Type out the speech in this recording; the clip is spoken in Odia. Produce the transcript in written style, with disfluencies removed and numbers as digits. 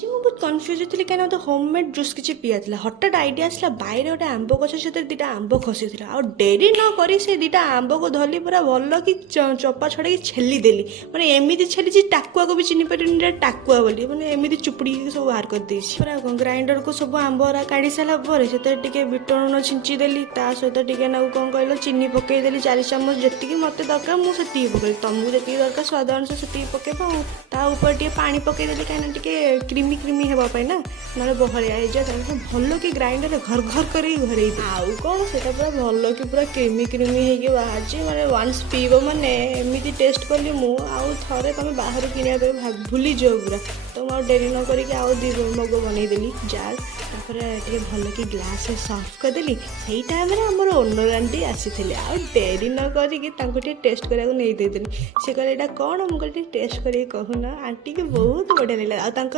ଯେ ମୁଁ ବହୁତ କନଫ୍ୟୁଜ୍ ଥିଲି କାହିଁକିନା ମୋତେ ହୋମମେଡ୍ ଜୁସ୍ କିଛି ପିଆଥିଲା। ହଠାତ୍ ଆଇଡ଼ିଆ ଆସିଲା ବାଇରେ ଗୋଟେ ଆମ୍ବ ଗଛ ସେଥିରେ ଦୁଇଟା ଆମ୍ବ ଖସିଥିଲା। ଆଉ ଡେରି ନ କରି ସେ ଦୁଇଟା ଆମ୍ବକୁ ଧରିଲି ପୁରା ଭଲ କି ଚୋପା ଛଡ଼େଇକି ଛେଲି ଦେଲି। ମାନେ ଏମିତି ଛେଲିଛି ଟାକୁଆକୁ ବି ଚିହ୍ନି ପାରିନି ଯେ ଟାକୁଆ ବୋଲି। ମାନେ ଏମିତି ଚୁପୁଡ଼ିକି ସବୁ ବାହାର କରିଦେଇଛି। ପୁରା ଗ୍ରାଇଣ୍ଡରକୁ ସବୁ ଆମ୍ବରା କାଢ଼ି ସାରିଲା ପରେ ସେଥିରେ ଟିକେ ବିଟ ଲୁଣ ଛିଞ୍ଚି ଦେଲି। ତା ସହିତ ଟିକେ ନାକୁ କ'ଣ କହିଲ ଚିନି ପକେଇଦେଲି 4 ଚାମଚ। ଯେତିକି ମୋତେ ଦରକାର ମୁଁ ସେତିକି ପକେଇଲି। ତମକୁ ଯେତିକି ଦରକାର ସ୍ୱାଦ ଅନୁସାରେ ସେତିକି ପକେଇବ। ଆଉ ତା ଉପରେ ଟିକେ ପାଣି ପକେଇଦେଲି କାହିଁକିନା ଟିକେ କ୍ରିମି ହେବା ପାଇଁ ନା, ନହେଲେ ବହଳିଆ ହେଇଯାଏ। ତାକୁ ଭଲ କି ଗ୍ରାଇଣ୍ଡରରେ ଘର କରିକି ଘରେଇ ଦିଏ। ଆଉ କ'ଣ ସେଟା ପୁରା ଭଲ କି ପୁରା କ୍ରିମି ହେଇକି ବାହାରିଛି। ମାନେ ୱାନ୍ସ ପିଇବ ମାନେ ଏମିତି ଟେଷ୍ଟ କଲି ମୁଁ। ଆଉ ଥରେ ତମେ ବାହାରୁ କିଣିବା ପାଇଁ ଭୁଲିଯିବ ପୁରା। ତ ମୁଁ ଆଉ ଡେରି ନ କରିକି ଆଉ 2 ମଗ ବନେଇଦେଲି ଜାର୍। ତାପରେ ଟିକେ ଭଲ କି ଗ୍ଲାସ୍ରେ ସର୍ଭ କରିଦେଲି। ସେଇ ଟାଇମ୍ରେ ଆମର ଓନର୍ ଆଣ୍ଟି ଆସିଥିଲେ। ଆଉ ଡେରି ନ କରିକି ତାଙ୍କୁ ଟିକେ ଟେଷ୍ଟ କରିବାକୁ ନେଇ ଦେଇଥିଲି। ସେ କହିଲେ ଏଇଟା କ'ଣ? ମୁଁ କହିଲି ଟିକେ ଟେଷ୍ଟ କରିକି କହୁନ। ଆଣ୍ଟିକି ବହୁତ ବଢ଼ିଆ ଲାଗିଲା। ଆଉ ତାଙ୍କ